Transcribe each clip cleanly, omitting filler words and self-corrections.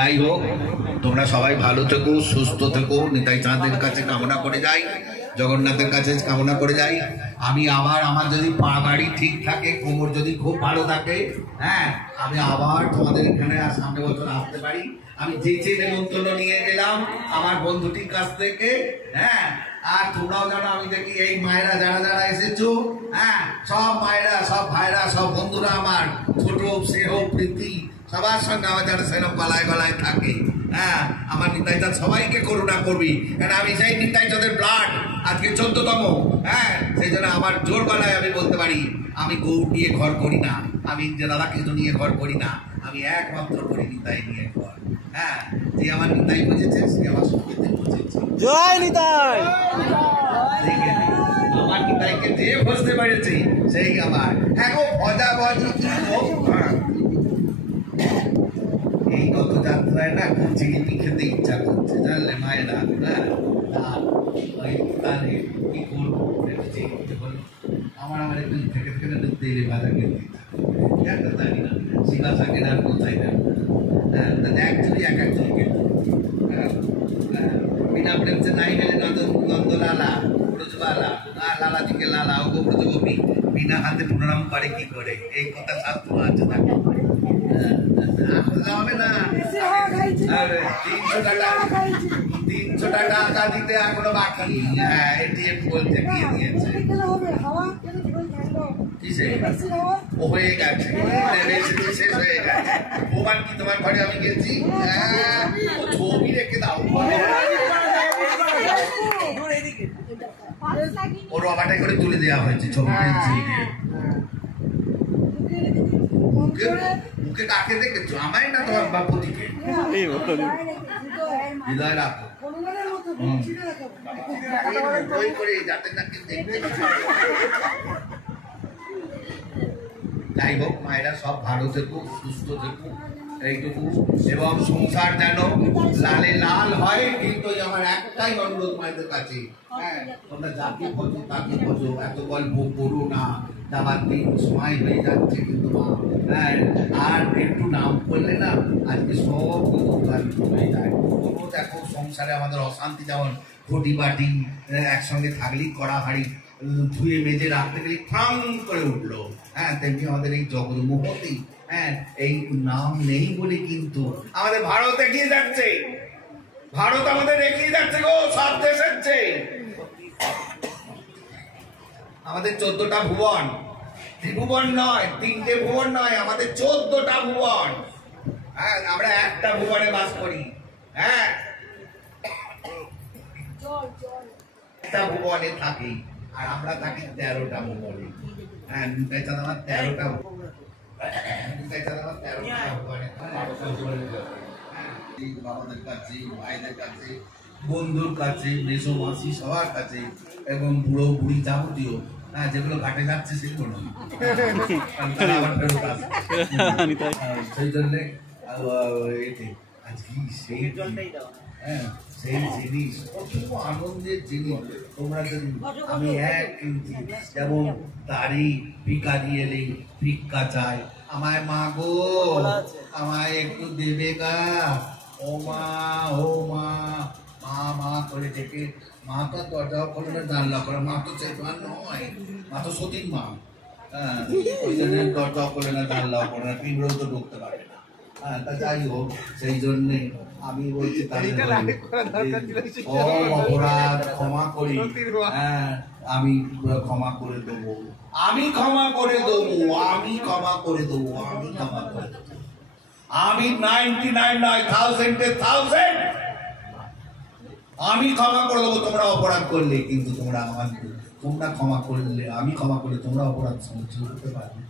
যাই হোক, তোমরা সবাই ভালো থেকো, সুস্থ থেকো, নিতাই চাঁদের কাছে কামনা করে যাই, জগন্নাথের কাছে কামনা করে যাই। আমি আবার আমার যদি পা গাড়ি ঠিক থাকে, কোমর যদি খুব ভালো থাকে, হ্যাঁ, আমি আবার তোমাদের এখানে আর সামনে বছর আসতে পারি। আমি যে নেমন্তন্ন নিয়ে গেলাম আমার বন্ধুটির কাছ থেকে, হ্যাঁ, আর তোমরাও জানো, আমি দেখি এই মায়েরা যারা যারা এসেছো, হ্যাঁ, সব মায়েরা, সব ভাইরা, সব বন্ধুরা আমার, ছোট স্নেহ প্রীতি সবার সঙ্গে আমার যারা সেরকম গলায় গলায় থাকে, হ্যাঁ, আমার নিতাই চাঁদ সবাইকে করুণা করবি, কারণ আমি সেই নিতাই চাঁদের ব্লাড, আজকে 14তম, হ্যাঁ, সেই জন্য আমার জোর গলায় আমি বলতে পারি, আমি গৌর নিয়ে ঘর করি না, আমি যে রাধাকৃষ্ণ নিয়ে ঘর করি না, আমি একমাত্র করি নিতাই নিয়ে ঘর। হ্যাঁ, যে আমার নিতাই বুঝেছে সে আমার সঙ্গে বুঝেছে। জয় নিতাই। আমার নিতাইকে যে বুঝতে পেরেছে সেই আমার। হ্যাঁ গো, ভজা ভজি এই রথযাত্রায় না জিলিপি খেতে ইচ্ছা করছে, জানলে মায়েরা, কি করবো আমার একটু থেকে থেকে তেলে ভাজা খেতে ইচ্ছা জানি না শিলা থাকেন আর কোথায় দেন, হ্যাঁ, অ্যাকচুয়ালি এক একজনকে বিনা প্রেমছে নাই গেলে নন্দ লালা ব্রজবালা, লালা দিকে লালা ও গো ব্রজগোপী বিনা হাতে প্রণাম করে কি করে, এই কথা শাস্ত্র আছে থাকে। হবে না 300 টাকা দিতে এখনো বাকি। হ্যাঁ, এটিএম বলতে দিয়ে দিয়েছে, ও হয়ে গেছে, শেষ হয়ে গেছে। প্রমাণ কি তোমার ঘরে আমি গেছি, ছবি রেখে দাও, ওর বাবাটাই করে তুলে দেওয়া হয়েছে ছবি। মুখে কাকে দেখেছো, আমায় না তোমার বাপুদিকে? হৃদয় রাখো করে যাতে না কেউ দেখতে। যাই হোক, মায়েরা সব ভালো থেকো, সুস্থ থেকো, এইটুকু, এবং সংসার যেন লালে লাল হয়। কিন্তু আমার একটাই অনুরোধ মায়েদের কাছে, হ্যাঁ, তোমরা যাকে খোঁজো তাকে খোঁজো, এত গল্প করো না, যাবার দিন সময় হয়ে যাচ্ছে কিন্তু মা, হ্যাঁ, আর একটু নাম করলে না আজকে সব হয়ে যায়। তবুও দেখো সংসারে আমাদের অশান্তি, যেমন ঘটি বাটি একসঙ্গে থাকলেই কড়া হাড়ি ধুয়ে মেজে রাখতে গেলে ঠাং করে উঠলো, হ্যাঁ, তেমনি আমাদের এই জগৎমুহূর্তেই, হ্যাঁ, এই নাম নেই বলে কিন্তু আমাদের ভারত এগিয়ে যাচ্ছে, ভারত আমাদের এগিয়ে যাচ্ছে গো, সব দেশের চেয়ে। আমাদের 14টা ভুবন, ত্রিভুবন নয়, 3টে ভুবন নয়, আমাদের 14টা ভুবন। হ্যাঁ, আমরা একটা ভুবনে বাস করি, হ্যাঁ, একটা ভুবনে থাকি, আর আমরা থাকি 13টা ভুবনে। হ্যাঁ, নিতাই চাঁদ আমার 13টা, বাবাদের কাছে, ভাইদের কাছে, বন্ধুর কাছে, মেসো মাসি সবার কাছে, এবং বুড়ো বুড়ি যাবতীয়, হ্যাঁ, যেগুলো ঘাটে যাচ্ছে সেগুলো সেই জন্য সেই জিনিস কত আনন্দের জিনিস। তোমরা যদি আমি এক কিনছি, যেমন দাড়ি ভিখারি এলেই ভিক্ষা চায়, আমায় মা গো আমায় একটু দেবে গা, ও মা ও মা, মা মা করে ডেকে, মা তো দরজা খোলে না, জানলা করে, মা তো চেতনা নয়, মা তো সতীন মা, হ্যাঁ, ওই জন্য দরজা খোলে না, জানলা করে না, পিঁপড়েও তো ঢুকতে পারে না। হ্যাঁ, তা যাই হোক, সেই জন্যে আমি বলছি অপরাধ ক্ষমা করি, হ্যাঁ, আমি ক্ষমা করে দেবো, আমি ক্ষমা করে দেবো, আমি ক্ষমা করে দেবো, আমি ক্ষমা করে দেবো, আমি 99 নয়, 1000 আমি ক্ষমা করে দেবো তোমরা অপরাধ করলে। কিন্তু তোমরা ক্ষমা করলে, আমি ক্ষমা করলে তোমরা অপরাধ সমুচয় করতে পারবে।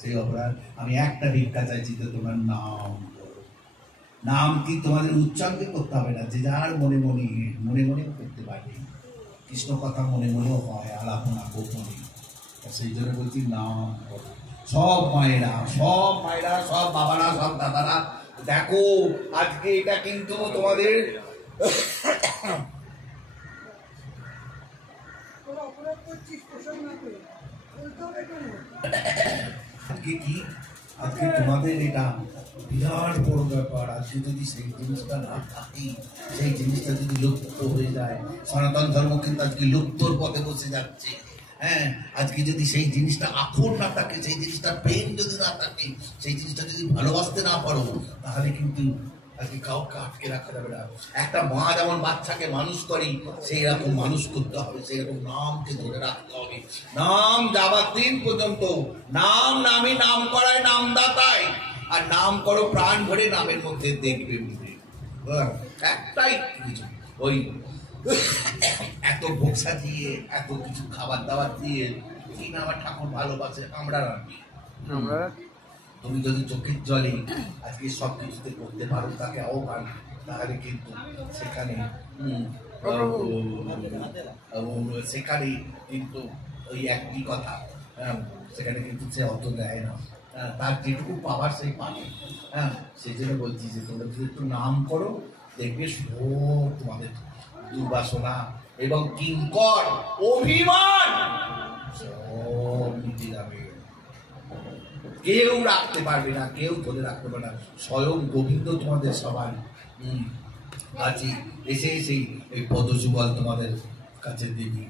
সেই অপরাধ আমি একটা ভিক্ষা চাইছি, তো তোমার নাম, নাম কি তোমাদের উচ্চাঙ্গে করতে হবে না, যে যার মনে মনে করতে পারবে। কৃষ্ণ কথা মনে মনেও হয়, আলাপনা গোপনে। সেই জন্য বলছি নাম। সব মায়েরা, সব বাবারা, সব দাদারা, দেখো আজকে এটা কিন্তু তোমাদের আজকে কি আজকে তোমাদের এটা বিরাট বড় ব্যাপার। আজকে যদি সেই জিনিসটা না থাকে, সেই জিনিসটা যদি লুপ্ত হয়ে যায়, সনাতন ধর্ম কিন্তু আজকে লুপ্তর পথে বসে যাচ্ছে। হ্যাঁ, আজকে যদি সেই জিনিসটা আপন না থাকে, সেই জিনিসটা প্রেম যদি না থাকে, সেই জিনিসটা যদি ভালোবাসতে না পারো, তাহলে কিন্তু আজকে কাউকে আটকে রাখা যাবে না। একটা মা যেমন বাচ্চাকে মানুষ করি, সেই রকম মানুষ করতে হবে, সেই রকম নামকে ধরে রাখতে হবে। নাম যাবার দিন পর্যন্ত নাম নামে নাম করায় নামদাতায়, আর নাম করো প্রাণ ভরে, নামের মধ্যে দেখবে বুঝবে। একটাই কিছু, ওই এত বক্সা দিয়ে, এত কিছু খাবার দাবার দিয়ে কি না আমার ঠাকুর ভালোবাসে, আমরা রাখি। তুমি যদি চোখের জলে আজকে সব কিছুতে করতে পারো তাকে আহ্বান, তাহলে কিন্তু সেখানে সেখানে কিন্তু ওই একই কথা, সেখানে কিন্তু সে অত দেয় না, তার যেটুকু পাবার সেই পাবে। হ্যাঁ, সেই জন্য বলছি যে তোমরা যদি একটু নাম করো, দেখবে সব তোমাদের দুর্বাসনা এবং কিঙ্কর অভিমান সব মিটে যাবে। কেউ রাখতে পারবে না, কেউ ধরে রাখতে পারবে না। স্বয়ং গোবিন্দ তোমাদের সবার আছে, এসে এসেই এই পদযুগল তোমাদের কাছে দিবি।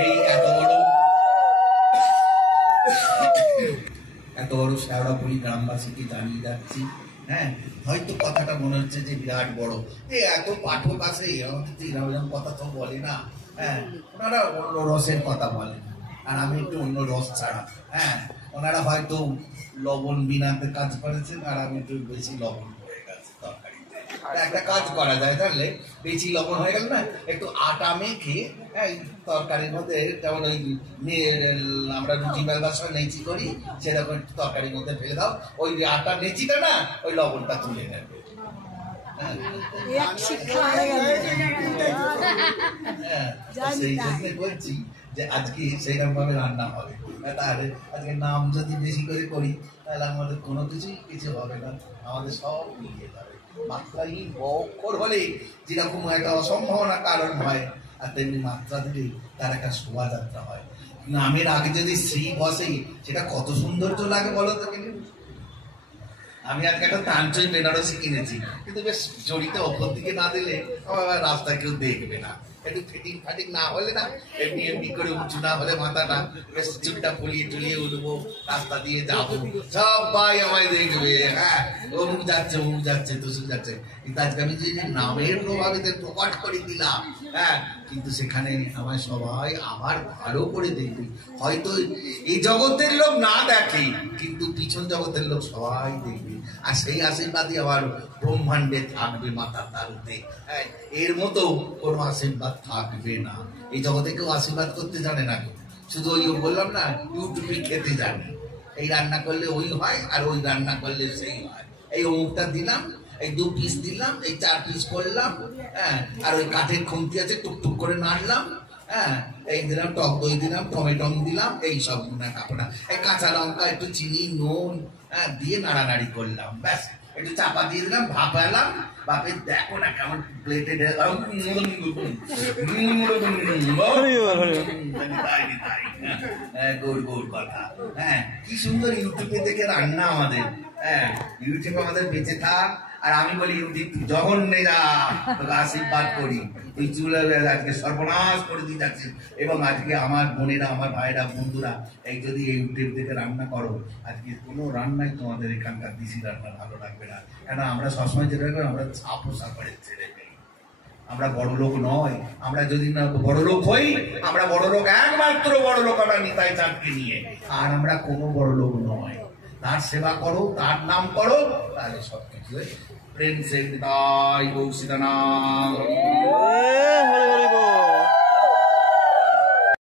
এই এত বড় শেওড়াপুরি গ্রামবাসীকে জানিয়ে যাচ্ছি। হ্যাঁ, হয়তো কথাটা মনে হচ্ছে যে বিরাট বড়, এত পাঠক আছে, আমাদের তো এরকম কথা তো বলে না। হ্যাঁ, ওনারা অন্য রসের কথা বলেন, আর আমি একটু অন্য রস ছাড়া। হ্যাঁ, ওনারা হয়তো লবণ বিনাতে কাজ করেছেন, আর আমি একটু বেশি লবণ হয়ে গেছে তরকারিতে। একটা কাজ করা যায়, তাহলে বেশি লবণ হয়ে গেল না, একটু আটা মেখে তরকারির মধ্যে, যেমন ওই আমরা রুটি বেলবার সময় নেচি করি, সেরকম একটু তরকারির মধ্যে ফেলে দাও, ওই আটা নেচিটা না, ওই লবণটা তুলে নেবে। সেই জন্য বলছি যে আজকে সেইরকম ভাবে রান্না হবে, তাহলে আজকে নাম যদি বেশি করে করি, তাহলে আমাদের কোনো কিছু হবে না, আমাদের সব মিলিয়ে যাবে। মাত্রাহীন অক্ষর হলে যেরকম একটা অসম্ভাবনা কারণ হয়, আর তেমনি মাত্রা দিলে তার একটা শোভাযাত্রা হয়। নামের আগে যদি শ্রী বসে, সেটা কত সৌন্দর্য লাগে বলো তো। কিন্তু আমি আজকে একটা তাঞ্চই বেনারসি কিনেছি, কিন্তু বেশ জড়িতে ওপর দিকে না দিলে আমার রাস্তায় কেউ দেখবে না, একটু ফিটিং ফাটিং না হলে না, এমনি এমনি করে উঁচু না হলে মাথাটা বেশ চুলটা ফুলিয়ে টুলিয়ে উঠবো, রাস্তা দিয়ে যাবো, সবাই আমায় দেখবে। হ্যাঁ, অমুক যাচ্ছে তুসুক যাচ্ছে। কিন্তু আজকে আমি যে নামের প্রভাবিতে প্রকট করে দিলাম, হ্যাঁ, কিন্তু সেখানে আমায় সবাই আবার ভালো করে দেখবে। হয়তো এই জগতের লোক না দেখে, কিন্তু পিছন জগতের লোক সবাই দেখবে, আর সেই আশীর্বাদই আবার ব্রহ্মাণ্ডে থাকবে মাতা তারুতে। হ্যাঁ, এর মতো কোনো আশীর্বাদ থাকবে না। এই জগতে কেউ আশীর্বাদ করতে জানে না, শুধু ওই বললাম না, ইউটিউবে খেতে জানে। এই রান্না করলে ওই হয়, আর ওই রান্না করলে সেই হয়। এই অমুকটা দিলাম, এই 2 পিস দিলাম, এই 4 পিস করলাম, হ্যাঁ, আর ওই কাঠের খুন্তি আছে, টুকটুক করে নাড়লাম, হ্যাঁ, এই দিলাম টক দই দিলাম, টমেটো দিলাম, এই সব না কাপড়া, এই কাঁচা লঙ্কা, একটু চিনি, নুন, হ্যাঁ, দিয়ে নাড়ানাড়ি করলাম, ব্যাস। একটু চাপা দিয়ে দিলাম, ভাপালাম, বাপে দেখো না কেমন প্লেটে কথা। হ্যাঁ, কি সুন্দর ইউটিউবে দেখে রান্না আমাদের। হ্যাঁ, ইউটিউবে আমাদের বেঁচে থাক, আর আমি বলি ইউটিউব জঘন্যে যা, তোকে আশীর্বাদ করি, ওই চুলের আজকে সর্বনাশ করে দিয়ে যাচ্ছে। এবং আজকে আমার বোনেরা, আমার ভাইরা, বন্ধুরা, এই যদি এই ইউটিউব দেখে রান্না করো, আজকে কোনো রান্নাই তোমাদের এখানকার দেশি রান্না ভালো লাগবে না। কেন আমরা সবসময় যেটা করি, আমরা ছাপোষা করে ছেড়ে দিই। আমরা বড় লোক নয়, আমরা যদি না বড় লোক হই, আমরা বড় লোক একমাত্র বড় লোক আমরা নিতাই চাঁদকে নিয়ে, আর আমরা কোনো বড় লোক নয়। তার সেবা করো, তার নাম করো, তাহলে সবকিছু প্রেম সে নিতাই গৌসিদানা।